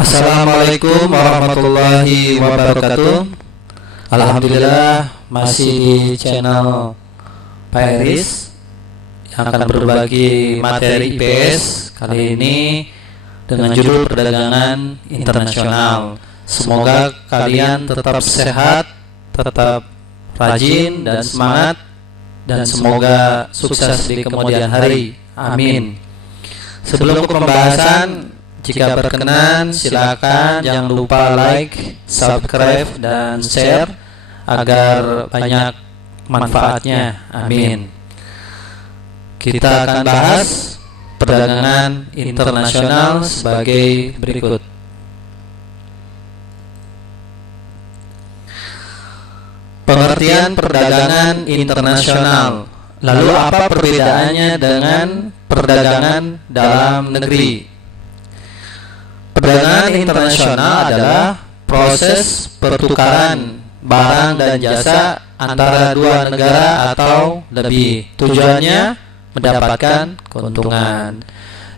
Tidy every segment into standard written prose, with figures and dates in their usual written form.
Assalamualaikum warahmatullahi wabarakatuh. Alhamdulillah masih di channel Pak Eris yang akan berbagi materi IPS kali ini dengan judul perdagangan internasional. Semoga kalian tetap sehat, tetap rajin dan semangat, dan semoga sukses di kemudian hari. Amin. Sebelum ke pembahasan, jika berkenan silakan jangan lupa like, subscribe, dan share agar banyak manfaatnya. Amin. Kita akan bahas perdagangan internasional sebagai berikut. Pengertian perdagangan internasional. Lalu apa perbedaannya dengan perdagangan dalam negeri? Perdagangan internasional adalah proses pertukaran barang dan jasa antara dua negara atau lebih. Tujuannya mendapatkan keuntungan.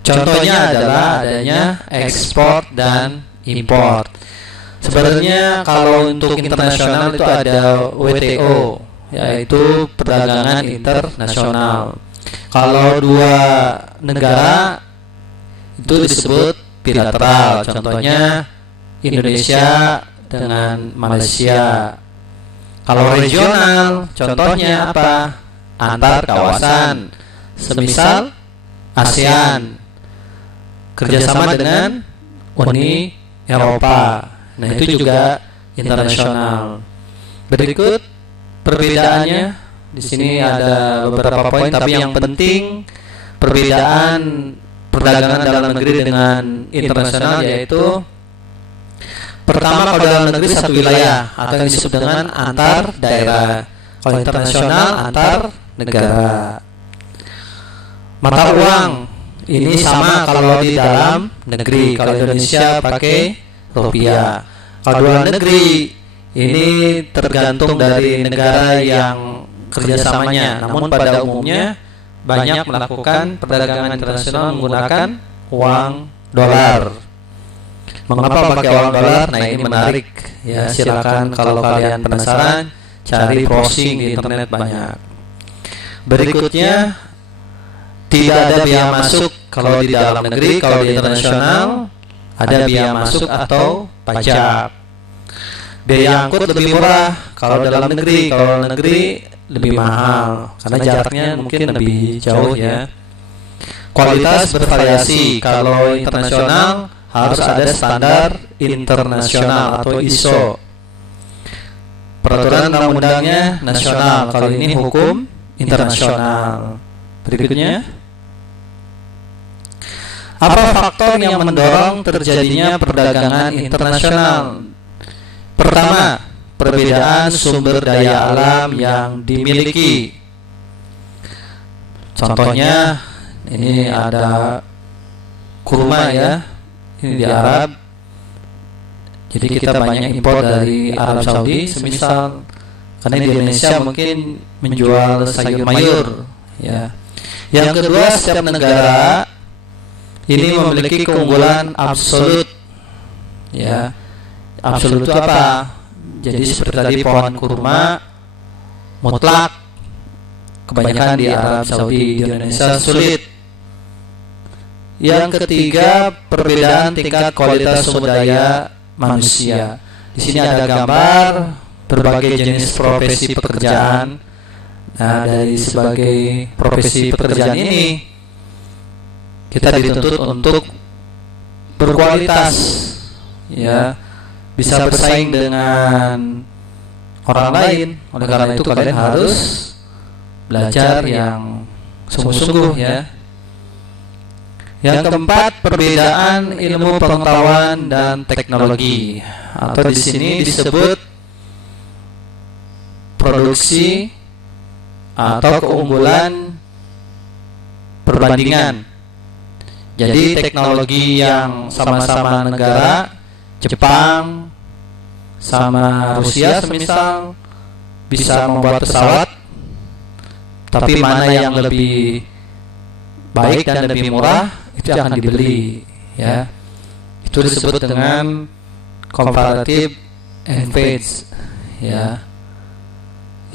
Contohnya adalah adanya ekspor dan impor. Sebenarnya kalau untuk internasional itu ada WTO, yaitu perdagangan internasional. Kalau dua negara itu disebut bilateral, contohnya Indonesia dengan Malaysia. Kalau regional, contohnya apa? Antar kawasan, semisal ASEAN, kerjasama dengan Uni Eropa. Nah, itu juga internasional. Berikut perbedaannya. Di sini ada beberapa poin, tapi yang penting perbedaan perdagangan dalam negeri dengan internasional yaitu pertama, kalau dalam negeri satu wilayah atau yang disebut dengan antar daerah. Kalau internasional antar negara. Mata uang ini sama kalau di dalam negeri. Kalau Indonesia pakai rupiah. Kalau luar negeri ini tergantung dari negara yang kerjasamanya. Namun pada umumnya banyak melakukan perdagangan internasional menggunakan uang dolar. Mengapa pakai uang dolar? Nah, ini menarik ya. Silakan kalau kalian penasaran cari browsing di internet banyak. Berikutnya, tidak ada biaya masuk kalau di dalam negeri. Kalau di internasional ada biaya masuk atau pajak. Biaya angkut lebih murah kalau dalam negeri. Kalau negeri lebih mahal karena jaraknya mungkin lebih jauh ya. Kualitas bervariasi. Kalau internasional harus ada standar internasional atau ISO. Peraturan undang-undangnya nasional. Kalau ini hukum internasional. Berikutnya, apa faktor yang mendorong terjadinya perdagangan internasional? Pertama, perbedaan sumber daya alam yang dimiliki. Contohnya, ini ada kurma ya, ini di Arab. Jadi kita banyak impor dari Arab Saudi, semisal, karena di Indonesia mungkin menjual sayur mayur. Ya. Yang kedua, setiap negara ini memiliki keunggulan absolut. Ya, absolut itu apa? Jadi seperti tadi pohon kurma mutlak kebanyakan di Arab Saudi, di Indonesia sulit. Yang ketiga, perbedaan tingkat kualitas sumber daya manusia. Di sini ada gambar berbagai jenis profesi pekerjaan. Nah, dari sebagai profesi pekerjaan ini kita dituntut untuk berkualitas, ya, bisa bersaing dengan orang lain. Oleh karena itu kalian harus belajar yang sungguh-sungguh ya. Yang keempat, perbedaan ilmu pengetahuan dan teknologi, atau di sini disebut produksi atau keunggulan perbandingan. Jadi teknologi yang sama-sama negara, Jepang sama Rusia semisal, bisa membuat pesawat, tapi mana yang lebih baik dan lebih murah itu akan dibeli ya. Itu disebut dengan comparative advantage, ya.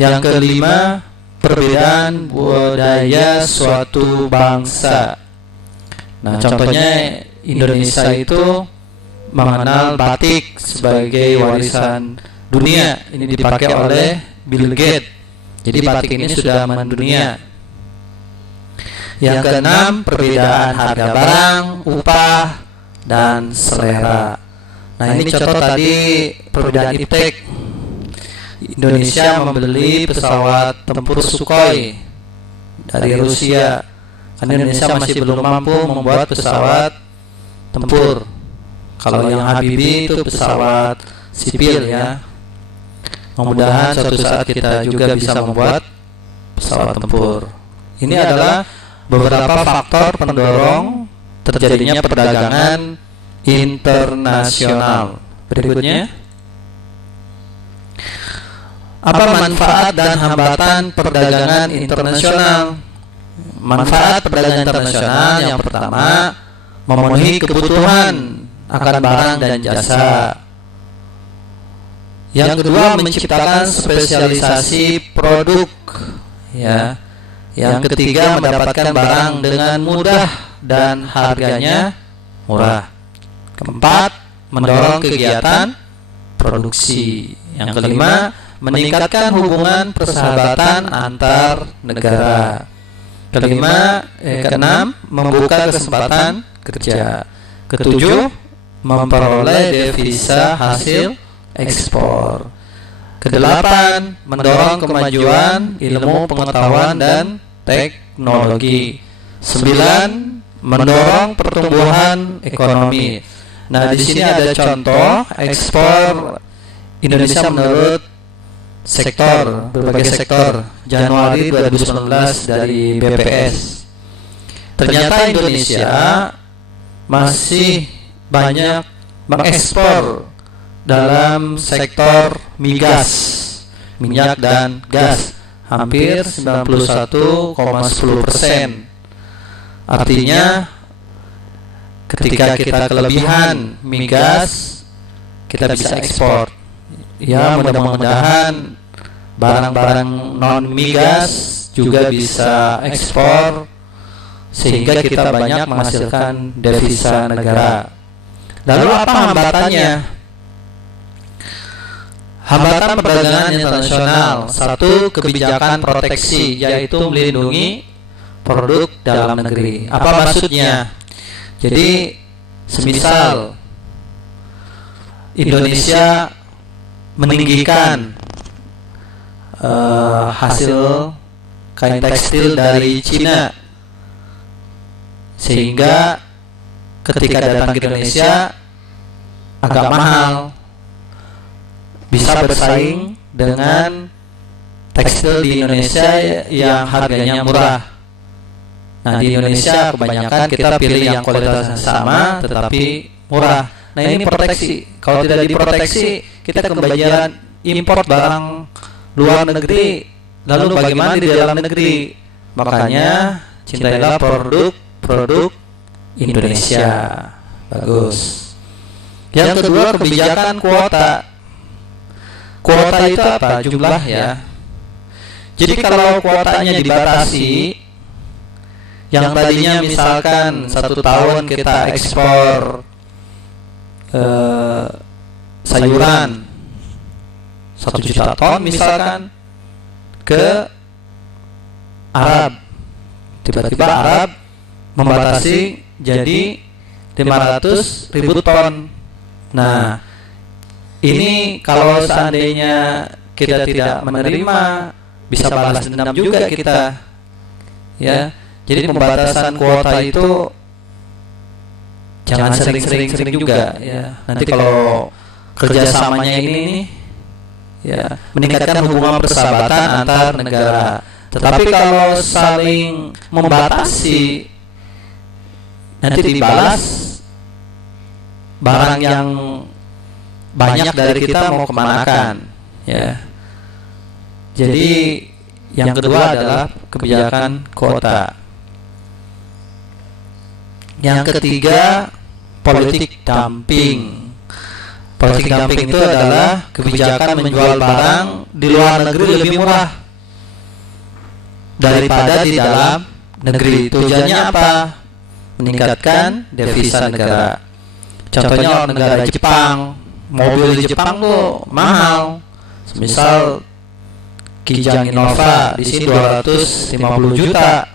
Yang kelima, perbedaan budaya suatu bangsa. Nah, contohnya Indonesia itu mengenal batik sebagai warisan dunia. Ini dipakai oleh Bill Gates. Jadi batik ini sudah mendunia. Yang keenam, perbedaan harga barang, upah, dan selera. Nah, ini contoh tadi perbedaan iptek. Indonesia membeli pesawat tempur Sukhoi dari Rusia, karena Indonesia masih belum mampu membuat pesawat tempur. Kalau yang Habibie itu pesawat sipil, ya. Mudah-mudahan suatu saat kita juga bisa membuat pesawat tempur. Ini adalah beberapa faktor pendorong terjadinya perdagangan internasional. Berikutnya, apa manfaat dan hambatan perdagangan internasional? Manfaat perdagangan internasional yang pertama, memenuhi kebutuhan akan barang dan jasa. Yang kedua, menciptakan spesialisasi produk, ya. Yang ketiga, mendapatkan barang dengan mudah dan harganya murah. Keempat, mendorong kegiatan produksi. Yang kelima, meningkatkan hubungan persahabatan antar negara. Keenam, membuka kesempatan kerja. Ketujuh, memperoleh devisa hasil ekspor. Kedelapan, mendorong kemajuan ilmu pengetahuan dan teknologi. 9, mendorong pertumbuhan ekonomi. Nah, di sini ada contoh ekspor Indonesia menurut sektor, berbagai sektor. Januari 2019 dari BPS. Ternyata Indonesia masih banyak mengekspor dalam sektor migas, minyak dan gas, hampir 91,10%. Artinya ketika kita kelebihan migas, kita bisa ekspor. Ya, mudah-mudahan barang-barang non migas juga bisa ekspor, sehingga kita banyak menghasilkan devisa negara. Lalu apa hambatannya? Hambatan perdagangan internasional. Satu, kebijakan proteksi, yaitu melindungi produk dalam negeri. Apa maksudnya? Jadi, semisal Indonesia meninggikan hasil kain tekstil dari Cina, sehingga ketika datang ke Indonesia agak mahal, bisa bersaing dengan tekstil di Indonesia yang harganya murah. Nah, di Indonesia kebanyakan kita pilih yang kualitasnya sama tetapi murah. Nah, ini proteksi. Kalau tidak diproteksi, kita kebanyakan import barang luar negeri. Lalu bagaimana di dalam negeri? Makanya cintailah produk Indonesia. Bagus. Yang kedua, kebijakan kuota. Kuota itu apa? Jumlah, ya. Jadi kalau kuotanya dibatasi, yang tadinya misalkan 1 tahun kita ekspor sayuran 1 juta ton misalkan ke Arab, tiba-tiba Arab membatasi jadi 500.000 ton. Nah, ini kalau seandainya kita tidak menerima, bisa balas dendam juga kita, ya. Jadi pembatasan kuota itu jangan sering-sering juga, ya. Nanti kalau kerjasamanya ini, ya, meningkatkan hubungan persahabatan antar negara. Tetapi kalau saling membatasi, nanti dibalas barang yang banyak dari kita mau kemanakan, ya. Jadi yang kedua adalah kebijakan kuota. Yang ketiga, politik dumping. Politik dumping itu adalah kebijakan menjual barang di luar negeri lebih murah daripada di dalam negeri. Tujuannya apa? Meningkatkan devisa negara. Contohnya orang negara Jepang, mobil di Jepang tuh mahal. Misal Kijang Innova di sini 250 juta,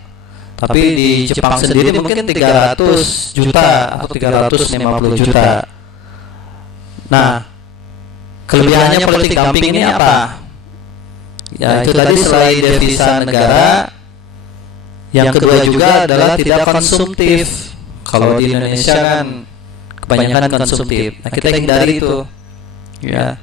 tapi di Jepang sendiri mungkin 300 juta atau 350 juta. Nah, kelebihannya politik dumping ini apa? Ya itu tadi, selain devisa negara, yang kedua juga adalah tidak konsumtif. Kalau di Indonesia kan kebanyakan konsumtif. Nah, kita hindari itu. Ya.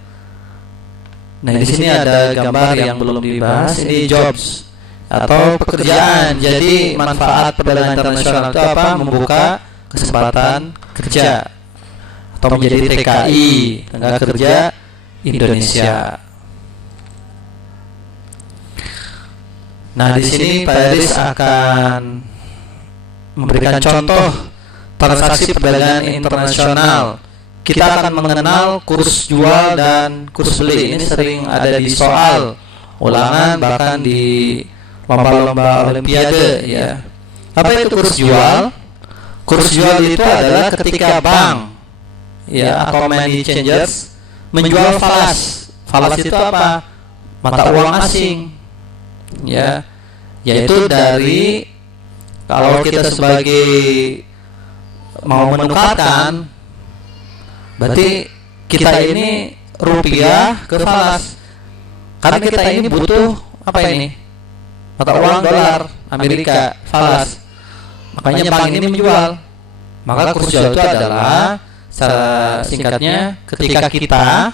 Nah, di sini ada gambar yang belum dibahas. Ini jobs atau pekerjaan. Jadi manfaat perdagangan internasional itu apa? Membuka kesempatan kerja atau menjadi TKI, tenaga kerja Indonesia. Nah, di sini Pak Eris akan memberikan contoh transaksi perdagangan internasional. Kita akan mengenal kurs jual dan kurs beli. Ini sering ada di soal ulangan, bahkan di lomba-lomba olimpiade, ya. Apa itu kurs jual? Kurs jual itu adalah ketika bank, ya, atau money changers menjual falas. Falas itu apa? Mata uang asing, ya, yaitu dari, kalau kita sebagai mau menukarkan, berarti kita ini rupiah ke falas. Karena kita ini butuh apa ini? Mata uang dolar Amerika, falas. Makanya bank ini menjual. Maka kurs jual itu adalah, secara singkatnya, ketika kita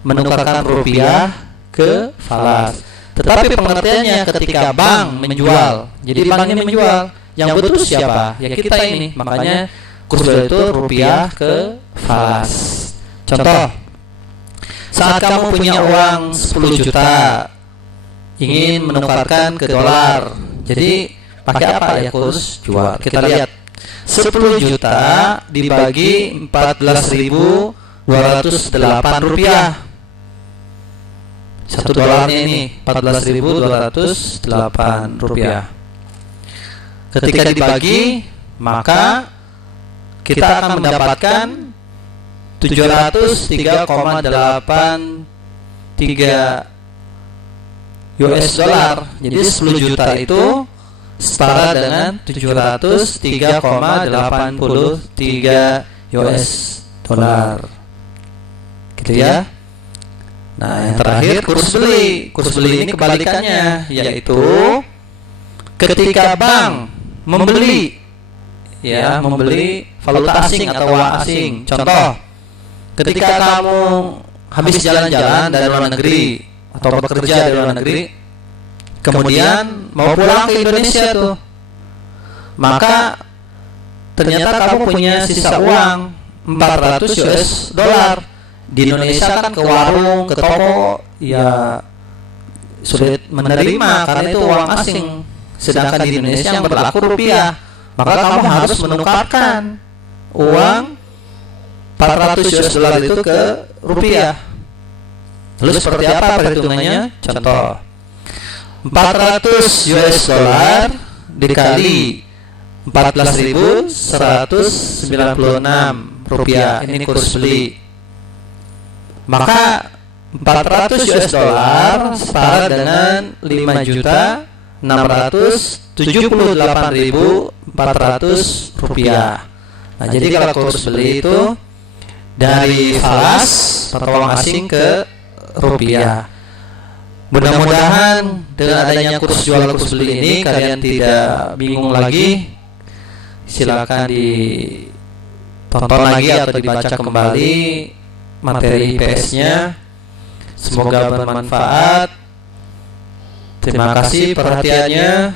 menukarkan rupiah ke falas. Tetapi pengertiannya ketika bank menjual. Jadi bank ini menjual. Yang butuh siapa? Ya kita ini. Makanya kurs jual itu rupiah ke falas. Contoh, saat kamu punya uang 10 juta, ingin menukarkan ke dolar. Jadi pakai apa ya kurs jual? Kita lihat, 10 juta dibagi 14.208 rupiah. 1 dolarnya ini 14.208 rupiah. Ketika dibagi, maka kita akan mendapatkan 703,83 US dollar. Jadi 10 juta itu setara dengan 703,83 US dollar. Gitu ya. Nah, yang terakhir kurs beli. Kurs beli ini kebalikannya, yaitu ketika bank membeli, ya, membeli valuta asing atau uang asing. Contoh, ketika kamu habis jalan-jalan dari luar negeri atau bekerja dari luar negeri, kemudian mau pulang ke Indonesia tuh, maka ternyata kamu punya sisa uang 400 US dollar. Di Indonesia kan ke warung, ke toko, ya sulit menerima karena itu uang asing. Sedangkan di Indonesia yang berlaku rupiah, maka kamu harus menukarkan uang 400 US dollar itu ke rupiah. Lalu seperti apa perhitungannya? Contoh, 400 US dollar dikali 14.196 rupiah. Ini kurs beli. Maka 400 US dollar setara dengan 5.678.400 rupiah. Nah, jadi kalau kurs beli itu dari falas atau uang asing ke rupiah. Mudah-mudahan dengan adanya kurs jual kurs beli ini kalian tidak bingung lagi. Silakan ditonton lagi atau dibaca kembali materi IPS-nya. Semoga bermanfaat. Terima kasih perhatiannya.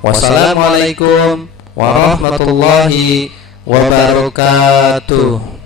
Wassalamualaikum warahmatullahi wabarakatuh.